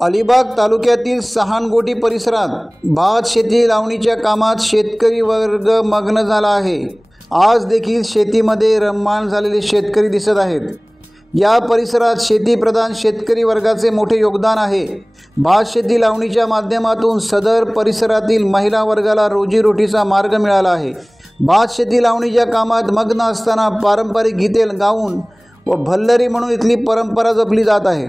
अलिबाग तालुक्यातील सहानगोटी परिसरात भात शेती लावणीच्या कामात शेतकरी वर्ग मग्न झाला आहे। आज देखील शेतीमध्ये रममाण झालेले शेतकरी दिसत आहेत। या परिसरात शेतीप्रधान शेतकरी वर्गाचे मोठे योगदान आहे। भात शेती लावणीच्या माध्यमातून सदर परिसरातील महिला वर्गाला रोजीरोटीचा मार्ग मिळाला आहे। भात शेती लावणीच्या कामात मग्न असताना पारंपरिक गीते गाऊन व भल्लरी म्हणून इथली परंपरा जपली जात आहे।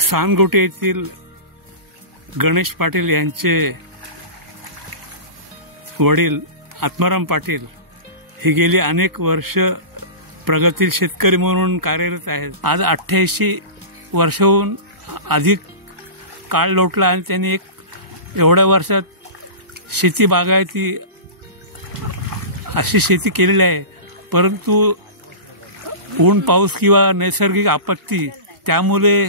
सहानगोटी येथील गणेश पाटील यांचे वडील आत्माराम पाटील हे गेली अनेक वर्ष प्रगतील शेतकरी म्हणून कार्यरत आहेत। आज 88 वर्षाहून अधिक काळ लोटला आणि त्यांनी एवढ्या वर्षात शेती बागायती अशी शेती केलेली आहे। परंतु ऊन पाऊस किंवा नैसर्गिक आपत्ती त्यामुळे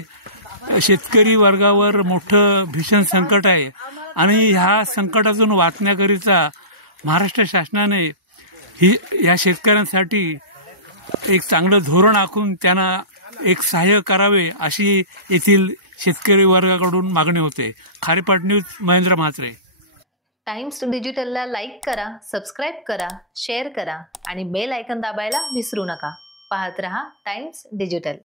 शेतकरी वर्गावर मोठं भीषण संकट आहे आणि ह्या संकटातून वाचण्याकरिता महाराष्ट्र शासनाने या शेतकऱ्यांसाठी एक चांगलं धोरण आखून त्यांना एक सहाय्य करावे अशी येथील शेतकरी वर्गाकडून मागणी होते। खारेपाट न्यूज, महेंद्र म्हात्रे। टाइम्स डिजिटलला लाईक करा, सबस्क्राईब करा, शेअर करा आणि बेल आयकॉन दाबायला विसरू नका। पाहत रहा टाइम्स डिजिटल।